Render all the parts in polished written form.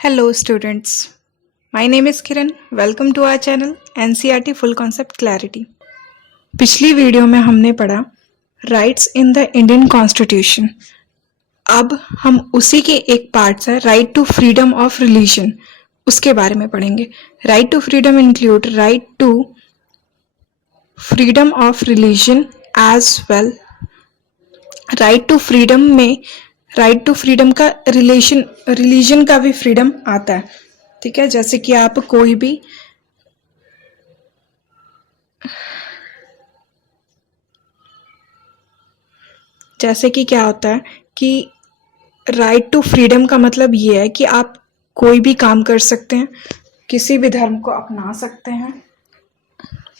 Hello students, my name is Kiran. Welcome to our channel NCERT Full Concept Clarity. पिछली video में हमने पढ़ा rights in the Indian constitution. अब हम उसी के एक पार्ट से right to freedom of religion उसके बारे में पढ़ेंगे। Right to freedom include right to freedom of religion as well. Right to freedom में राइट टू फ्रीडम का रिलीजन का भी फ्रीडम आता है, ठीक है। जैसे कि आप कोई भी जैसे कि क्या होता है कि राइट टू फ्रीडम का मतलब ये है कि आप कोई भी काम कर सकते हैं, किसी भी धर्म को अपना सकते हैं,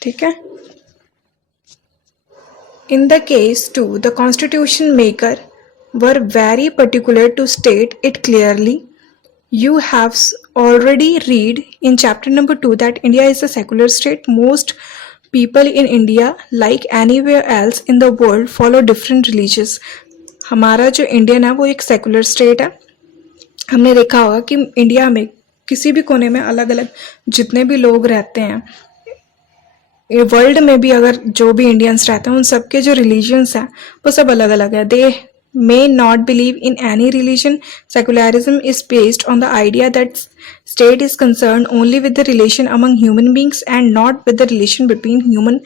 ठीक है। In the case too, the constitution maker were very particular to state it clearly. You have already read in chapter number 2 that India is a secular state. Most people in India, like anywhere else in the world, follow different religions. हमारा जो Indian है वो एक secular state है। हमने देखा होगा कि इंडिया में किसी भी कोने में अलग अलग जितने भी लोग रहते हैं, वर्ल्ड में भी अगर जो भी इंडियंस रहते हैं उन सबके जो रिलीजन्स हैं वो सब अलग अलग है। दे may not believe in any religion. Secularism is based on the idea that state is concerned only with the relation among human beings and not with the relation between human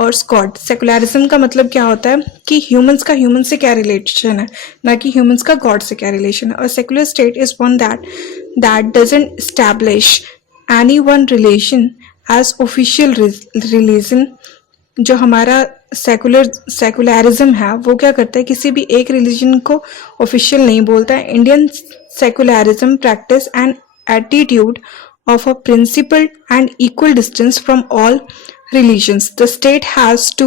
और God. Secularism का मतलब क्या होता है कि humans का human से क्या रिलेशन है, ना कि ह्यूमंस का गॉड से क्या रिलेशन है। और secular state is one that doesn't establish any one relation as official religion. जो हमारा सेकुलरिज्म है वो क्या करता है, किसी भी एक रिलीजन को ऑफिशियल नहीं बोलता है। Indian secularism practice and attitude of a principled and equal distance from all religions. The state has to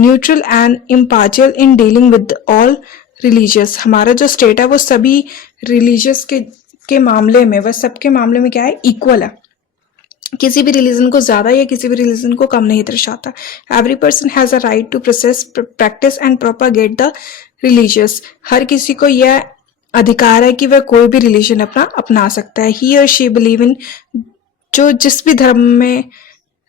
neutral and impartial in dealing with all religious. हमारा जो स्टेट है वो सभी रिलीजियस के मामले में, वह सबके मामले में क्या है, इक्वल है। किसी भी रिलीजन को ज्यादा या किसी भी रिलीजन को कम नहीं दर्शाता। Every person has a right to process practice and propagate the religious. हर किसी को यह अधिकार है कि वह कोई भी रिलीजन अपना सकता है। ही और शी बिलीव इन, जो जिस भी धर्म में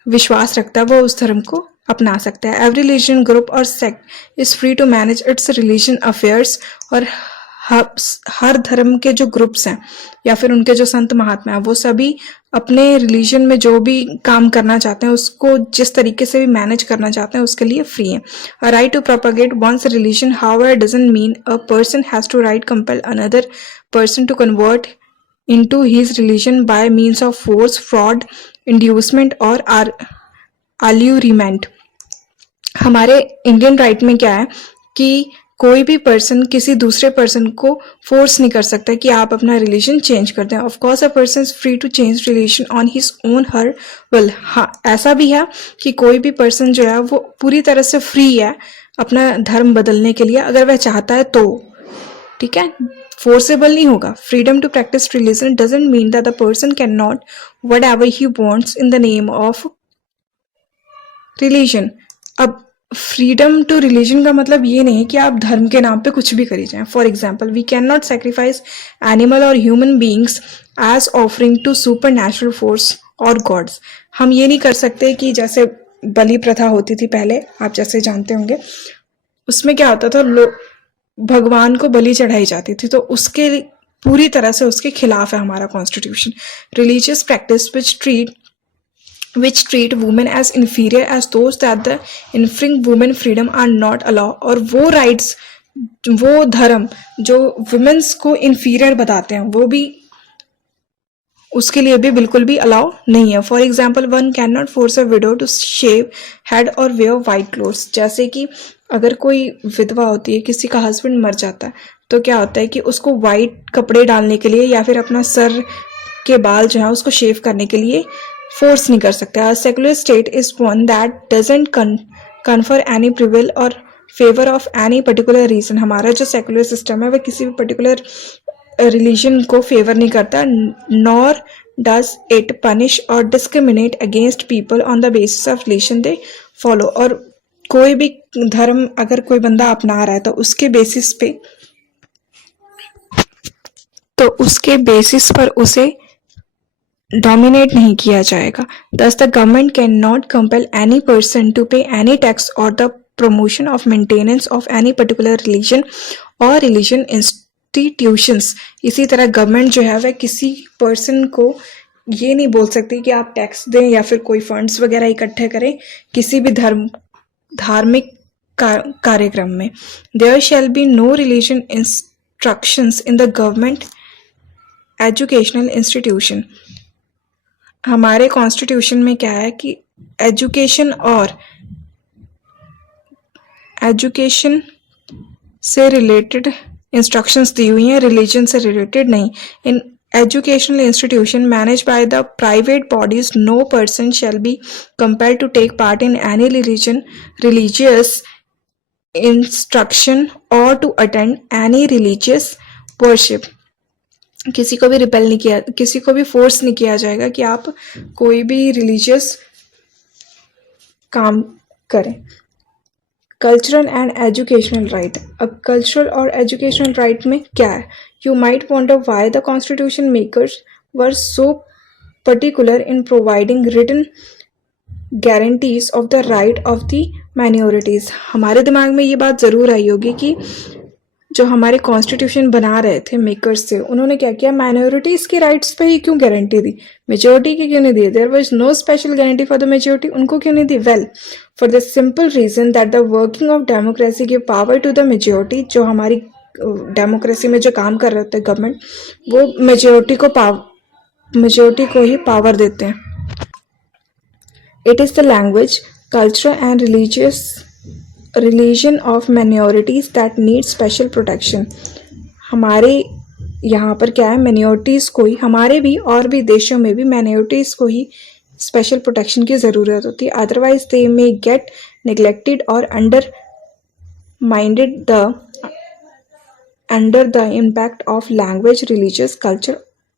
विश्वास रखता है वो उस धर्म को अपना सकता है। एवरी रिलीजन ग्रुप और sect is free to manage its religion affairs. और हर धर्म के जो ग्रुप्स हैं या फिर उनके जो संत महात्मा हैं वो सभी अपने रिलीजन में जो भी काम करना चाहते हैं उसको जिस तरीके से भी मैनेज करना चाहते हैं उसके लिए फ्री है। A right to propagate one's religion however doesn't mean a person has to right compel another person to convert into his religion by means of force, fraud, inducement और allurement। हमारे Indian right में क्या है कि कोई भी person किसी दूसरे पर्सन को फोर्स नहीं कर सकता कि आप अपना रिलीजन चेंज कर दें। Of course a person is free to change religion on his own her will. हाँ, ऐसा भी है कि कोई भी पर्सन जो है वो पूरी तरह से फ्री है अपना धर्म बदलने के लिए, अगर वह चाहता है तो, ठीक है। फोर्सेबल नहीं होगा। Freedom to practise religion doesn't mean that the person can not whatever he wants in the name of religion. अब फ्रीडम टू रिलीजन का मतलब ये नहीं कि आप धर्म के नाम पे कुछ भी करी जाए। For example, we can not sacrifice animal or human beings as offering to supernatural force or gods. हम ये नहीं कर सकते कि जैसे बलि प्रथा होती थी पहले, आप जैसे जानते होंगे, उसमें क्या होता था, लोग भगवान को बलि चढ़ाई जाती थी, तो उसके पूरी तरह से उसके खिलाफ है हमारा constitution. Religious practice which treat women as inferior as those that the infring women freedom are not allowed। और वो राइट्स, वो धर्म जो वुमेन्स को inferior बताते हैं वो भी उसके लिए भी बिल्कुल भी अलाउ नहीं है। For example, one can not force a widow to shave head और वेयर वाइट क्लोथ्स। जैसे कि अगर कोई विधवा होती है, किसी का हस्बैंड मर जाता है, तो क्या होता है कि उसको वाइट कपड़े डालने के लिए या फिर अपना सर के बाल जो है उसको शेव करने के लिए फोर्स नहीं कर सकता। Secular state is one that doesn't confer any privilege or favour of any particular religion. हमारा जो सेकुलर सिस्टम है वह किसी भी पर्टिकुलर रिलीजन को फेवर नहीं करता, नॉर डज इट पनिश और discriminate against people on the basis of religion they follow. और कोई भी धर्म अगर कोई बंदा अपना रहा है तो उसके बेसिस पर उसे डोमिनेट नहीं किया जाएगा. Thus the government cannot compel any person to pay any tax or the promotion of maintenance of any particular religion or religion institutions. इसी तरह गवर्नमेंट जो है वह किसी पर्सन को ये नहीं बोल सकती कि आप टैक्स दें या फिर कोई फंड्स वगैरह इकट्ठे करें किसी भी धार्मिक कार्यक्रम में. There shall be no religion instructions in the government educational institution. हमारे कॉन्स्टिट्यूशन में क्या है कि एजुकेशन से रिलेटेड इंस्ट्रक्शंस दी हुई हैं, रिलीजन से रिलेटेड नहीं. इन educational institution managed by the private bodies, no person shall be compelled to take part in any religious instruction or to attend any religious worship. किसी को भी रिपेल नहीं किया, किसी को भी फोर्स नहीं किया जाएगा कि आप कोई भी रिलीजियस काम करें. Cultural and educational right. अब कल्चरल और एजुकेशनल राइट में क्या है? You might wonder why the constitution makers were so particular in providing written guarantees of the right of the minorities. हमारे दिमाग में ये बात ज़रूर आई होगी कि जो हमारे कॉन्स्टिट्यूशन बना रहे थे मेकर्स थे, उन्होंने क्या किया, माइनॉरिटीज के राइट्स पे ही क्यों गारंटी दी, मेजोरिटी की क्यों नहीं दी? There was no special guarantee for the majority, उनको क्यों नहीं दी? Well, for the simple reason that the working of democracy give power to the majority. जो हमारी डेमोक्रेसी में जो काम कर रहे होते हैं गवर्नमेंट, वो मेजोरिटी को ही पावर देते हैं. It is the language, culture and religion of minorities that need special protection. हमारे यहाँ पर क्या है, माइनॉरिटीज़ को ही, हमारे भी और भी देशों में भी माइनॉरिटीज़ को ही स्पेशल प्रोटेक्शन की ज़रूरत होती है. Otherwise they may get neglected और under the impact of language, religious, culture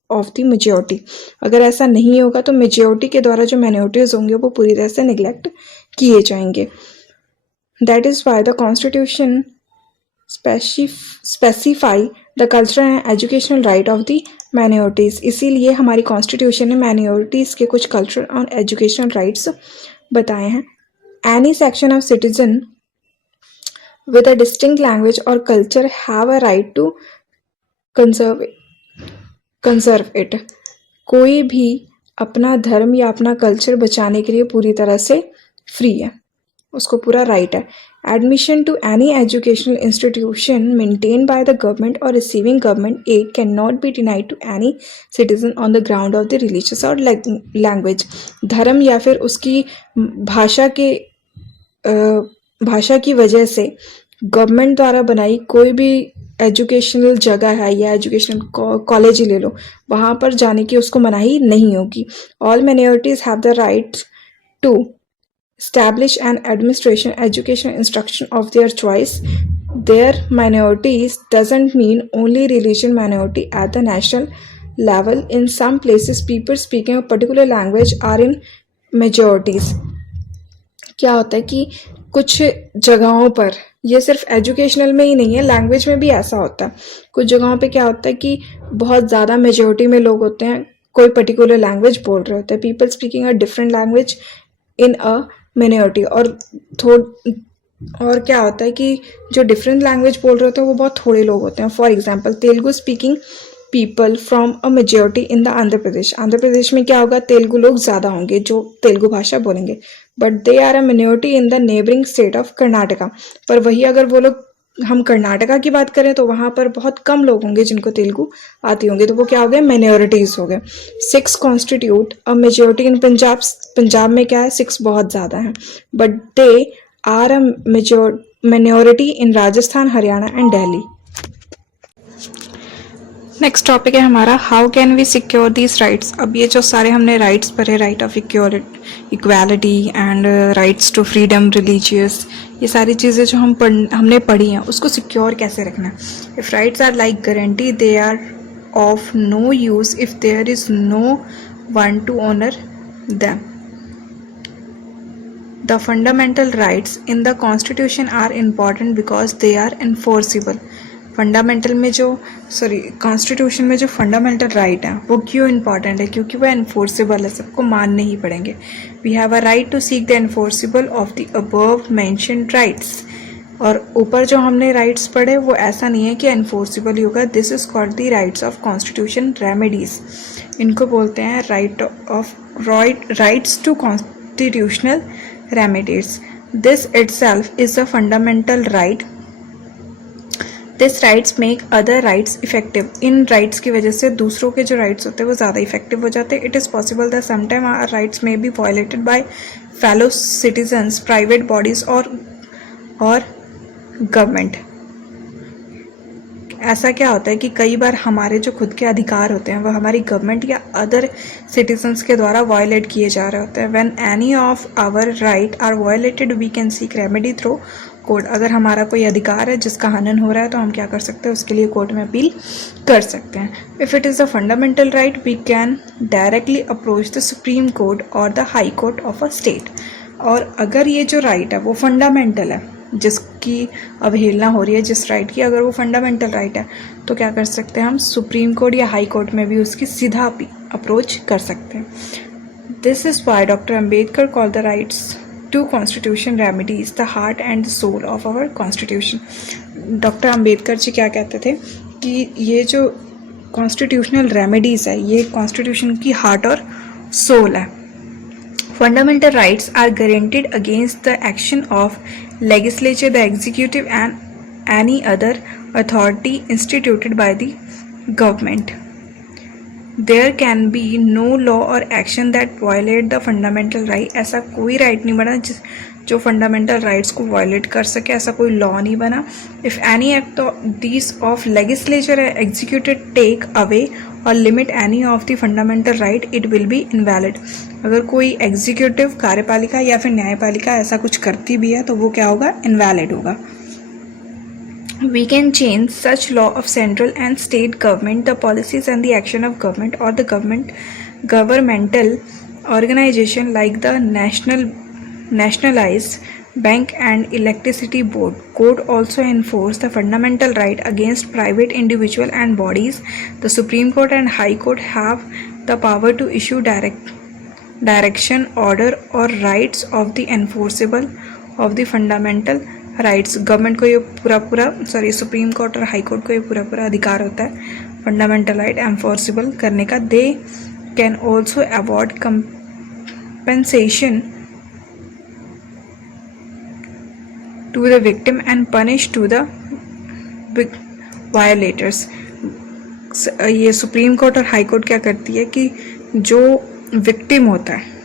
of the majority. अगर ऐसा नहीं होगा तो मेजोरिटी के द्वारा जो माइनॉरिटीज़ होंगे वो पूरी तरह से नेग्लेक्ट किए जाएंगे. That is why the Constitution specify the cultural and educational right of the minorities. इसीलिए हमारी Constitution ने minorities के कुछ cultural और educational rights बताए हैं. Any section of citizen with a distinct language or culture have a right to conserve it. कोई भी अपना धर्म या अपना कल्चर बचाने के लिए पूरी तरह से फ्री है, उसको पूरा राइट है. Admission to any educational institution maintain by the government or receiving government aid can not be denied to any citizen on the ground of the religious or language. धर्म या फिर उसकी भाषा की वजह से गवर्नमेंट द्वारा बनाई कोई भी एजुकेशनल जगह है या एजुकेशनल कॉलेज ही ले लो, वहाँ पर जाने की उसको मनाही नहीं होगी. All minorities have the right to establish an administration education instruction of their choice. Their minorities doesn't mean only religion minority at the national level. In some places people speaking a particular language are in majorities. क्या होता है कि कुछ जगहों पर, ये सिर्फ educational में ही नहीं है, लैंग्वेज में भी ऐसा होता है. कुछ जगहों पे क्या होता है कि बहुत ज़्यादा मेजोरिटी में लोग होते हैं, कोई पर्टिकुलर लैंग्वेज बोल रहे होते हैं, people speaking a different language in a minority. और क्या होता है कि जो डिफरेंट लैंग्वेज बोल रहे होते हैं वो बहुत थोड़े लोग होते हैं. For example, Telugu speaking people from a majority in the Andhra Pradesh. Andhra Pradesh में क्या होगा, तेलुगु लोग ज़्यादा होंगे जो तेलुगु भाषा बोलेंगे, but they are a minority in the neighbouring state of Karnataka. पर वही अगर वो लोग, हम कर्नाटका की बात करें तो वहाँ पर बहुत कम लोग होंगे जिनको तेलुगु आती होंगे, तो वो क्या हो गए, माइनॉरिटीज हो गए. 6 constitute a majority in Punjab. Punjab में क्या है, 6 बहुत ज़्यादा है, but they are a minority in Rajasthan, Haryana and Delhi. Next topic है हमारा, how can we secure these rights. अब ये जो सारे हमने राइट्स पढ़े, right of equality and rights to freedom, religious, ये सारी चीज़ें जो हमने पढ़ी हैं, उसको सिक्योर कैसे रखना है. If rights are like guarantee, they are of no use if there is no one to honour them. The fundamental rights in the Constitution are important because they are enforceable. Fundamental में जो constitution में जो fundamental right है वो क्यों important है, क्योंकि वो एनफोर्सेबल है, सबको मानने ही पड़ेंगे. We have a right to seek the enforceable of the above mentioned rights. और ऊपर जो हमने राइट्स पढ़े वो ऐसा नहीं है कि एनफोर्सेबल ही होगा. This is called the rights of constitution remedies. इनको बोलते हैं rights to constitutional remedies. This itself is a fundamental right. This rights make other rights effective. इन राइट्स की वजह से दूसरों के जो राइट्स होते हैं वो ज़्यादा इफेक्टिव हो जाते हैं. It is possible that sometime our rights may be violated by fellow citizens, private bodies और गवर्नमेंट. ऐसा क्या होता है कि कई बार हमारे जो खुद के अधिकार होते हैं वो हमारी गवर्नमेंट या अदर सिटीजन्स के द्वारा वायलेट किए जा रहे होते हैं. When any of our right are violated we can seek remedy through court. अगर हमारा कोई अधिकार है जिसका हनन हो रहा है तो हम क्या कर सकते हैं, उसके लिए कोर्ट में अपील कर सकते हैं. If it is a fundamental right we can directly approach the supreme court or the high court of a state. और अगर ये जो राइट है वो फंडामेंटल है, जिसकी अवहेलना हो रही है, जिस राइट की, अगर वो फंडामेंटल राइट है तो क्या कर सकते हैं, हम सुप्रीम कोर्ट या हाई कोर्ट में भी उसकी सीधा अप्रोच कर सकते हैं. This is why doctor Ambedkar call the rights to constitution remedies the heart and the soul of our constitution. Doctor Ambedkar ji क्या कहते थे कि ये जो कॉन्स्टिट्यूशनल रेमेडीज़ है ये कॉन्स्टिट्यूशन की हार्ट और सोल है. Fundamental rights are guaranteed against the action of legislature, the executive, and any other authority instituted by the government. There can be no law or action that violate the fundamental right. ऐसा कोई right नहीं बना जो fundamental rights को violet कर सके, ऐसा कोई लॉ नहीं बना. If any act this of legislature executed take away or limit any of the fundamental right it will be invalid. अगर कोई एग्जीक्यूटिव, कार्यपालिका या फिर न्यायपालिका ऐसा कुछ करती भी है तो वो क्या होगा, इनवैलिड होगा. We can change such law of central and state government, the policies and the action of government or the governmental organization like the nationalized bank and electricity board. Court also enforce the fundamental right against private individual and bodies. The Supreme Court and High Court have the power to issue direction, order or rights of the enforceable of the fundamental rights. Government को ये supreme court और high court को ये पूरा अधिकार होता है fundamental right enforceable करने का. They can also award compensation to the victim and punish to the violators. ये सुप्रीम कोर्ट और हाई कोर्ट क्या करती है कि जो विक्टिम होता है,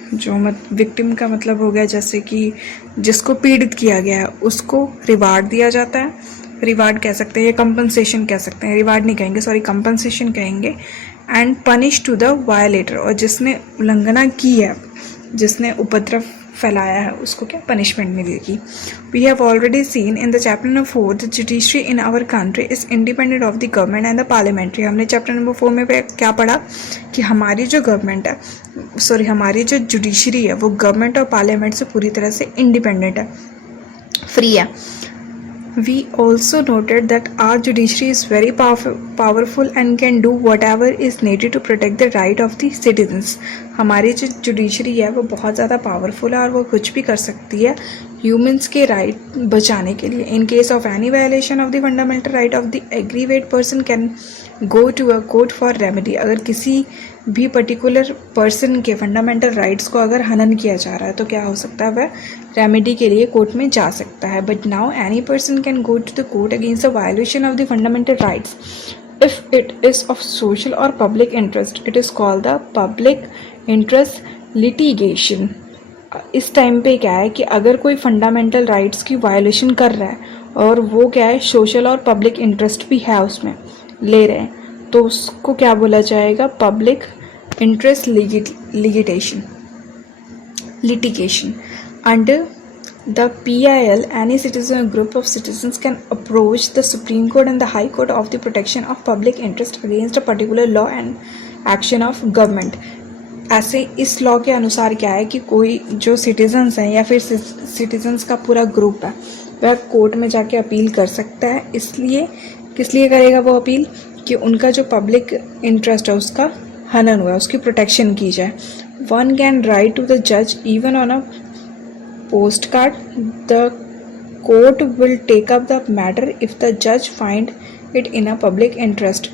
विक्टिम का मतलब हो गया जैसे कि जिसको पीड़ित किया गया है उसको रिवार्ड दिया जाता है. रिवार्ड कह सकते हैं या कंपनसेशन कह सकते हैं, रिवार्ड नहीं कहेंगे, कंपनसेशन कहेंगे. And punish to the violator, और जिसने उल्लंघना की है, जिसने उपद्रव फैलाया है, उसको क्या पनिशमेंट मिलेगी. We have already seen in the chapter number 4 the judiciary in our country is independent of the government and the parliamentary. हमने चैप्टर नंबर 4 में क्या पढ़ा कि हमारी जो गवर्नमेंट है, हमारी जो जुडिशरी है वो गवर्नमेंट और पार्लियामेंट से पूरी तरह से इंडिपेंडेंट है, फ्री है. We also noted that our judiciary is very powerful and can do whatever is needed to protect the right of the citizens. हमारी जो जुडिशरी है वो बहुत ज़्यादा पावरफुल है और वो कुछ भी कर सकती है ह्यूमंस के राइट बचाने के लिए. In case of any violation of the fundamental right of the aggrieved person can go to a court for remedy. अगर किसी भी पर्टिकुलर पर्सन के फंडामेंटल राइट्स को अगर हनन किया जा रहा है तो क्या हो सकता है, वह रेमेडी के लिए कोर्ट में जा सकता है. But now any person can go to the court against the violation of the fundamental rights if it is of social or public interest. It is called the public interest litigation. इस time पे क्या है कि अगर कोई fundamental rights की violation कर रहा है और वो क्या है, सोशल और पब्लिक इंटरेस्ट भी है उसमें ले रहे हैं, तो उसको क्या बोला जाएगा, public interest litigation. Under the PIL, any citizen or group of citizens can approach the Supreme Court and the High Court of the protection of public interest against a particular law and action of government. ऐसे इस law के अनुसार क्या है कि कोई जो citizens हैं या फिर सिटीजन्स का पूरा ग्रुप है वह कोर्ट में जाके अपील कर सकता है, इसलिए किस लिए करेगा वो अपील? कि उनका जो पब्लिक इंटरेस्ट है उसका हनन हुआ है, उसकी प्रोटेक्शन की जाए. One can write to the जज even on a post card. The court will take up the matter if the जज find it in a public interest.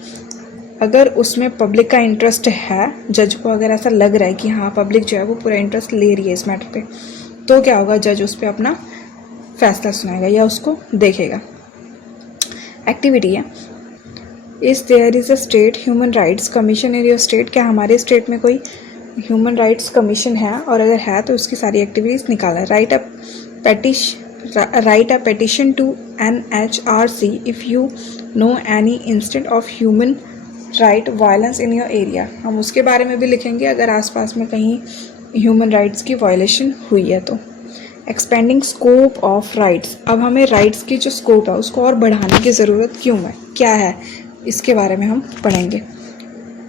अगर उसमें पब्लिक का इंटरेस्ट है, जज को अगर ऐसा लग रहा है कि हाँ पब्लिक जो है वो पूरा इंटरेस्ट ले रही है इस मैटर पे, तो क्या होगा, जज उस पर अपना फैसला सुनाएगा या उसको देखेगा. एक्टिविटी है. Is there is a state human rights commission in your state. क्या हमारे स्टेट में कोई ह्यूमन राइट्स कमीशन है, और अगर है तो उसकी सारी एक्टिविटीज़ निकालें. Write a petition to NHRC if you know any instant of human right violence in your area. हम उसके बारे में भी लिखेंगे अगर आसपास में कहीं ह्यूमन राइट्स की वायलेशन हुई है तो. Expanding scope of rights. अब हमें राइट्स की जो स्कोप है उसको और बढ़ाने की ज़रूरत क्यों है, क्या है, इसके बारे में हम पढ़ेंगे.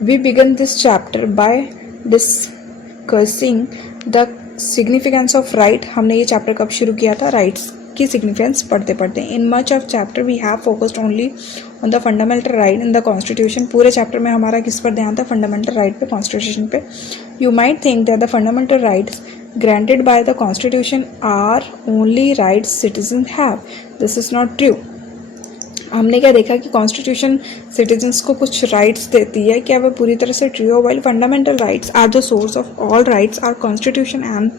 We began this chapter by discussing the significance of right. हमने ये चैप्टर कब शुरू किया था? राइट्स की सिग्निफिकेंस पढ़ते पढ़ते. In much of chapter we have focused only on the fundamental right in the constitution. पूरे चैप्टर में हमारा किस पर ध्यान था? फंडामेंटल राइट पे, कॉन्स्टिट्यूशन पे. You might think that the fundamental rights granted by the constitution are only rights citizens have. This is not true. हमने क्या देखा कि कॉन्स्टिट्यूशन सिटीजन्स को कुछ राइट्स देती है, क्या वह पूरी तरह से ट्रू है? While fundamental rights are the source of all rights. Are constitution and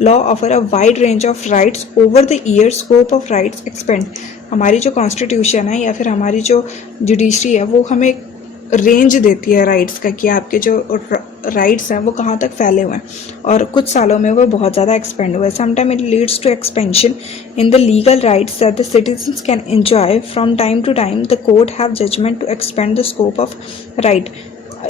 law offer a wide range of rights over the year. Scope of rights expand. हमारी जो कॉन्स्टिट्यूशन है या फिर हमारी जो जुडिशरी है वो हमें रेंज देती है राइट्स का, कि आपके जो राइट्स हैं वो कहाँ तक फैले हुए हैं, और कुछ सालों में वो बहुत ज़्यादा एक्सपेंड हुआ है. Sometime it leads to expansion in the legal rights that the citizens can enjoy from time to time. The court have judgement to expand the scope of right.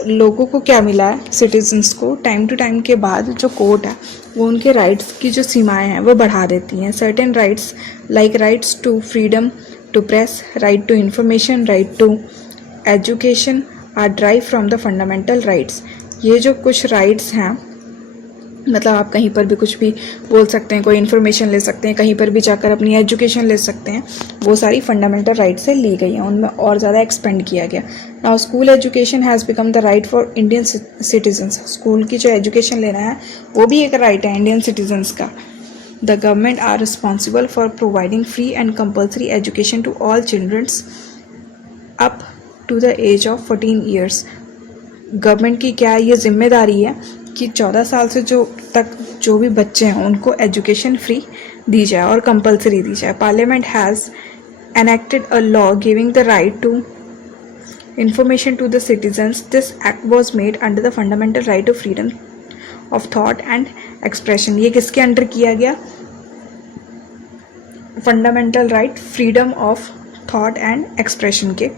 लोगों को क्या मिला है, सिटीजन्स को टाइम टू टाइम के बाद जो court है वो उनके राइट्स की जो सीमाएँ हैं वो बढ़ा देती हैं. Certain rights like rights to freedom to press, right to information, right to education are drive from the fundamental rights. ये जो कुछ राइट्स हैं, मतलब आप कहीं पर भी कुछ भी बोल सकते हैं, कोई इन्फॉर्मेशन ले सकते हैं, कहीं पर भी जाकर अपनी एजुकेशन ले सकते हैं, वो सारी फंडामेंटल राइट से ली गई हैं, उनमें और ज़्यादा एक्सपेंड किया गया. Now school education has become the right for Indian citizens. School की जो एजुकेशन लेना है वो भी एक राइट है इंडियन सिटीजन्स का. The government are responsible for providing free and compulsory education to all childrens up to the age of 14 years. Government की क्या ये जिम्मेदारी है कि 14 साल से जो भी बच्चे हैं उनको एजुकेशन फ्री दी जाए और कंपलसरी दी जाए. Parliament has enacted a law giving the right to information to the citizens. This act was made under the fundamental right to freedom of thought and expression. ये किसके अंडर किया गया? Fundamental right freedom of thought and expression के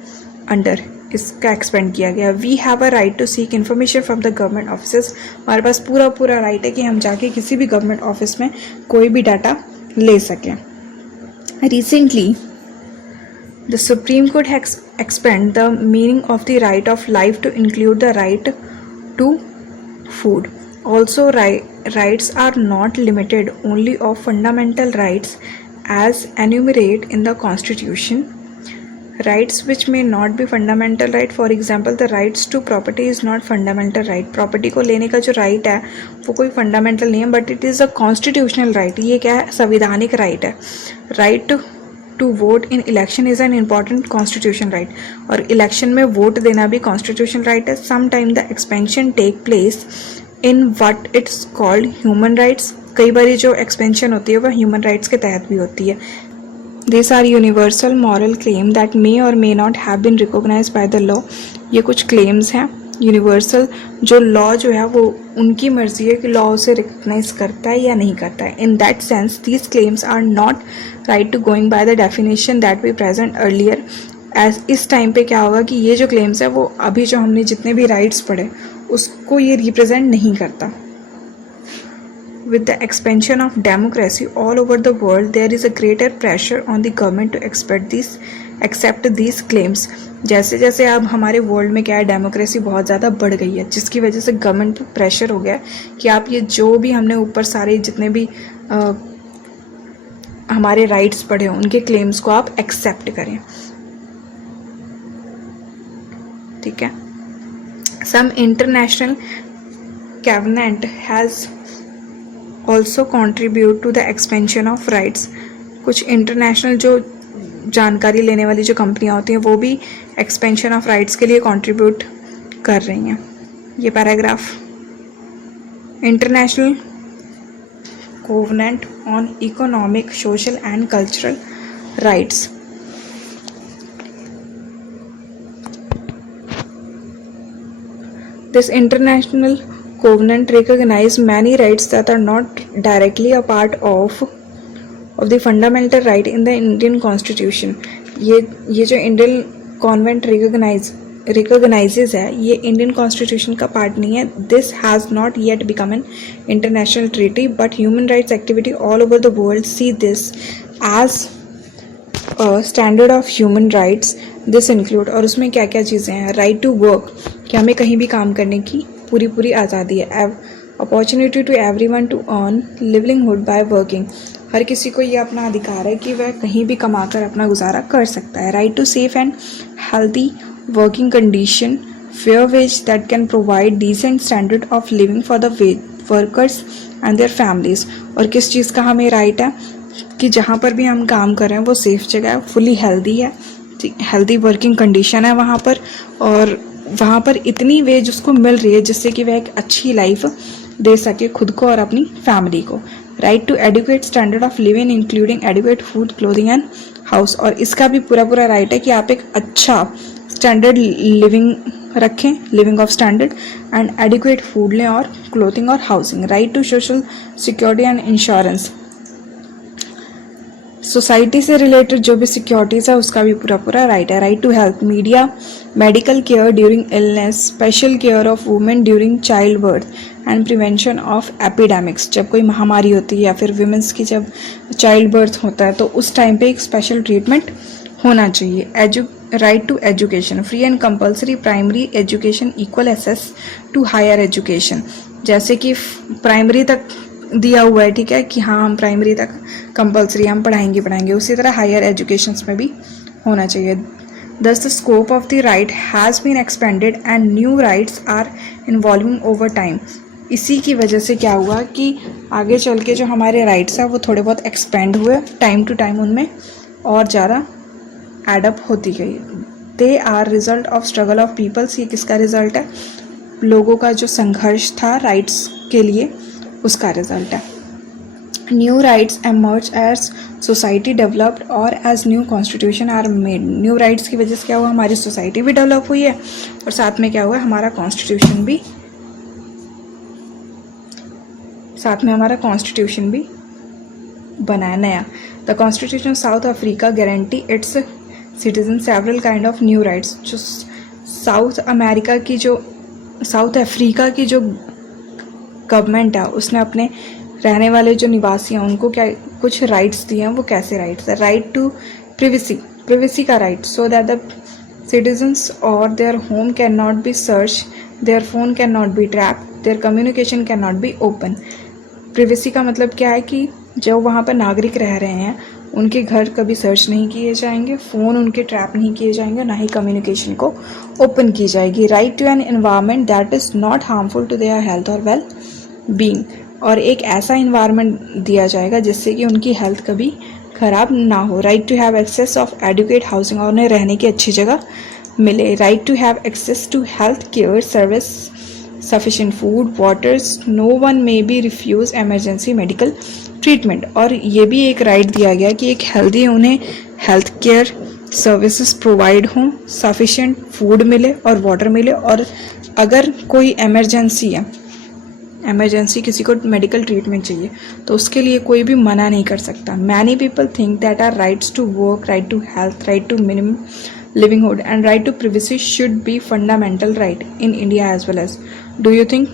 under इसका expand किया गया. We have a right to seek information from the government office. हमारे पास पूरा राइट है कि हम जाके किसी भी गवर्नमेंट ऑफिस में कोई भी डाटा ले सकें. Recently the supreme court has expand the meaning of the right of life to include the right to food. Also rights are not limited only of fundamental rights as enumerated in the constitution. Rights which may not be fundamental right, for example the rights to property is not fundamental right. property को लेने का जो right है वो कोई fundamental नहीं है, but it is a constitutional right. ये क्या है? संविधानिक right है. right to vote in election is an important constitutional right. और election में vote देना भी constitutional right है. sometime the expansion take place in what it's called human rights. कई बार जो एक्सपेंशन होती है वह ह्यूमन राइट्स के तहत भी होती है. This are universal moral claim that may or may not have been recognised by the law. ये कुछ क्लेम्स हैं यूनिवर्सल, जो लॉ जो है वो उनकी मर्जी है कि लॉ उसे रिकॉग्नाइज करता है या नहीं करता है. In that sense these claims are not right to going by the definition that we present earlier. As इस टाइम पे क्या होगा कि ये जो क्लेम्स है वो अभी जो हमने जितने भी राइट्स पढ़े उसको ये रिप्रेजेंट नहीं करता. With the expansion of democracy all over the world, there is a greater pressure on the government to accept these claims. जैसे जैसे अब हमारे वर्ल्ड में क्या है, डेमोक्रेसी बहुत ज़्यादा बढ़ गई है, जिसकी वजह से गवर्नमेंट पर प्रेशर हो गया कि आप ये जो भी हमने ऊपर सारे जितने भी हमारे राइट्स पढ़े उनके क्लेम्स को आप एक्सेप्ट करें. ठीक है. Some international covenant has also contribute to the expansion of rights. कुछ इंटरनेशनल जो जानकारी लेने वाली जो कंपनियां होती हैं वो भी एक्सपेंशन ऑफ राइट्स के लिए कंट्रीब्यूट कर रही हैं. ये paragraph international covenant on economic, social and cultural rights. This international covenant recognize many rights that are not directly a part of the fundamental right in the Indian Constitution. ये जो Indian convent recognizes है, ये Indian constitution का part नहीं है. This has not yet become an international treaty, but human rights activity all over the world see this as standard of human rights. This include, और उसमें क्या क्या चीज़ें हैं. राइट टू वर्क, कि हमें कहीं भी काम करने की पूरी आज़ादी है. Opportunity to everyone to earn livelihood by working, हर किसी को ये अपना अधिकार है कि वह कहीं भी कमाकर अपना गुजारा कर सकता है. Right to safe and healthy working condition, fair wage that can provide decent standard of living for the workers and their families. और किस चीज़ का हमें राइट है कि जहाँ पर भी हम काम कर रहे हैं वो सेफ जगह है, फुली हेल्दी है, हेल्दी वर्किंग कंडीशन है वहाँ पर, और वहाँ पर इतनी वेज उसको मिल रही है जिससे कि वह एक अच्छी लाइफ दे सके खुद को और अपनी फैमिली को. Right to adequate standard of living including adequate food, clothing and house, और इसका भी पूरा राइट है कि आप एक अच्छा स्टैंडर्ड लिविंग रखें, living of standard, and adequate food लें और क्लोथिंग और housing. Right to social security and insurance, society से रिलेटेड जो भी सिक्योरिटीज़ है उसका भी पूरा राइट है. Right to health, media, medical care during illness, special care of women during child birth and prevention of epidemics. जब कोई महामारी होती है या फिर वुमेन्स की जब चाइल्ड बर्थ होता है तो उस टाइम पे एक स्पेशल ट्रीटमेंट होना चाहिए. Right to education, free and compulsory primary education, equal access to higher education. जैसे कि प्राइमरी तक दिया हुआ है, ठीक है, कि हाँ हम प्राइमरी तक कंपलसरी हम पढ़ाएंगे, उसी तरह हायर एजुकेशंस में भी होना चाहिए. Thus the scope of the right has been expanded and new rights are evolving over time. इसी की वजह से क्या हुआ कि आगे चल के जो हमारे राइट्स हैं वो थोड़े बहुत एक्सपेंड हुए, टाइम टू टाइम उनमें और ज़्यादा एडअप होती गई. They are result of struggle of peoples, ये किसका रिजल्ट है? लोगों का जो संघर्ष था राइट्स के लिए उसका रिजल्ट है. New rights emerge as society developed और as new constitution are made. New rights की वजह से क्या हुआ, हमारी सोसाइटी भी डेवलप हुई है और साथ में क्या हुआ, हमारा कॉन्स्टिट्यूशन भी बना है नया. The constitution south Africa guarantee it's citizen several kind of new rights. जो साउथ अफ्रीका की जो गवर्नमेंट है उसने अपने रहने वाले जो निवासी हैं उनको क्या कुछ राइट्स दिए हैं. वो कैसे राइट्स है? राइट टू प्रिवेसी का right, so that the citizens और their home can not be search, their phone can not be trap, their communication can not be open. Privacy का मतलब क्या है कि जो वहाँ पर नागरिक रह रहे हैं उनके घर कभी सर्च नहीं किए जाएंगे, फ़ोन उनके ट्रैप नहीं किए जाएंगे, ना ही कम्युनिकेशन को ओपन की जाएगी. Right to an environment that is not harmful to their health और वेल बीइंग, और एक ऐसा इन्वायरमेंट दिया जाएगा जिससे कि उनकी हेल्थ कभी ख़राब ना हो. Right to have access of adequate housing, और उन्हें रहने की अच्छी जगह मिले. Right to have access to health care service, sufficient food, waters, no one may be refuse emergency medical treatment. और ये भी एक राइट दिया गया कि एक हेल्दी उन्हें हेल्थ केयर सर्विसेज प्रोवाइड हों, सफिशिएंट फूड मिले और वाटर मिले, और अगर कोई इमरजेंसी किसी को मेडिकल ट्रीटमेंट चाहिए तो उसके लिए कोई भी मना नहीं कर सकता. Many people think that are rights to work, right to health, right to minimum livelihood and right to privacy should be fundamental right in India as well as. Do you think,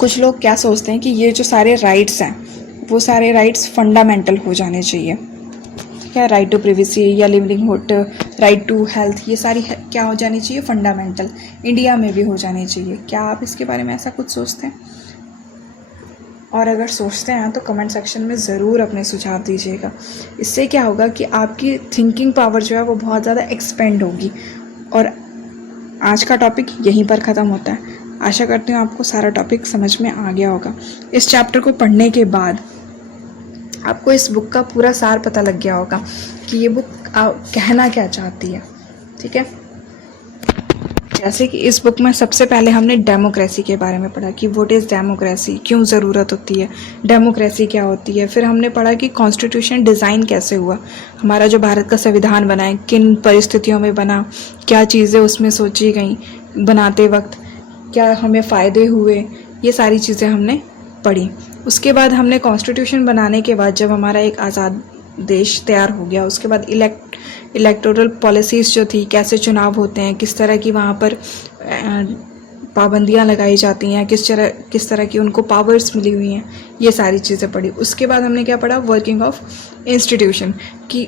कुछ लोग क्या सोचते हैं कि ये जो सारे rights हैं वो सारे राइट्स फंडामेंटल हो जाने चाहिए, क्या राइट टू प्रिवेसी या लिविंगहुड, राइट टू हेल्थ, ये सारी क्या हो जानी चाहिए, फंडामेंटल, इंडिया में भी हो जानी चाहिए. क्या आप इसके बारे में ऐसा कुछ सोचते हैं? और अगर सोचते हैं तो कमेंट सेक्शन में ज़रूर अपने सुझाव दीजिएगा. इससे क्या होगा कि आपकी थिंकिंग पावर जो है वो बहुत ज़्यादा एक्सपेंड होगी और आज का टॉपिक यहीं पर ख़त्म होता है। आशा करती हूँ आपको सारा टॉपिक समझ में आ गया होगा। इस चैप्टर को पढ़ने के बाद आपको इस बुक का पूरा सार पता लग गया होगा कि ये बुक कहना क्या चाहती है। ठीक है, जैसे कि इस बुक में सबसे पहले हमने डेमोक्रेसी के बारे में पढ़ा कि व्हाट इज़ डेमोक्रेसी, क्यों ज़रूरत होती है, डेमोक्रेसी क्या होती है। फिर हमने पढ़ा कि कॉन्स्टिट्यूशन डिज़ाइन कैसे हुआ, हमारा जो भारत का संविधान बना है किन परिस्थितियों में बना, क्या चीज़ें उसमें सोची गई बनाते वक्त, क्या हमें फ़ायदे हुए, ये सारी चीज़ें हमने पढ़ी। उसके बाद हमने कॉन्स्टिट्यूशन बनाने के बाद जब हमारा एक आज़ाद देश तैयार हो गया, उसके बाद इलेक्टोरल पॉलिसीज़ जो थी, कैसे चुनाव होते हैं, किस तरह की वहाँ पर पाबंदियाँ लगाई जाती हैं, किस तरह की उनको पावर्स मिली हुई हैं, ये सारी चीज़ें पढ़ी। उसके बाद हमने क्या पढ़ा, वर्किंग ऑफ इंस्टीट्यूशन, कि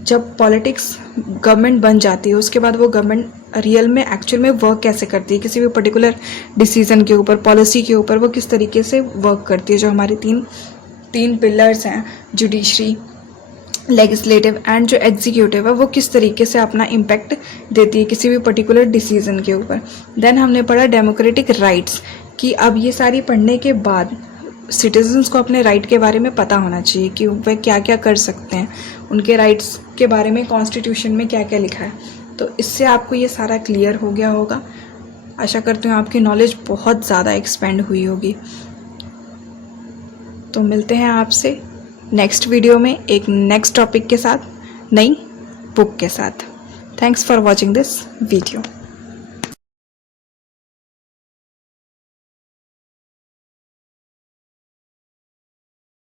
जब पॉलिटिक्स गवर्नमेंट बन जाती है उसके बाद वो गवर्नमेंट रियल में एक्चुअल में वर्क कैसे करती है, किसी भी पर्टिकुलर डिसीजन के ऊपर, पॉलिसी के ऊपर वो किस तरीके से वर्क करती है। जो हमारी तीन पिलर्स हैं, जुडिशरी, लेजिस्लेटिव एंड जो एग्जीक्यूटिव है, वो किस तरीके से अपना इम्पैक्ट देती है किसी भी पर्टिकुलर डिसीजन के ऊपर। देन हमने पढ़ा डेमोक्रेटिक राइट्स, कि अब ये सारी पढ़ने के बाद सिटीजन्स को अपने राइट के बारे में पता होना चाहिए कि वह क्या क्या कर सकते हैं, उनके राइट्स के बारे में कॉन्स्टिट्यूशन में क्या क्या लिखा है। तो इससे आपको ये सारा क्लियर हो गया होगा। आशा करती हूँ आपकी नॉलेज बहुत ज़्यादा एक्सपेंड हुई होगी। तो मिलते हैं आपसे नेक्स्ट वीडियो में एक नेक्स्ट टॉपिक के साथ, नई बुक के साथ। Thanks for watching this video.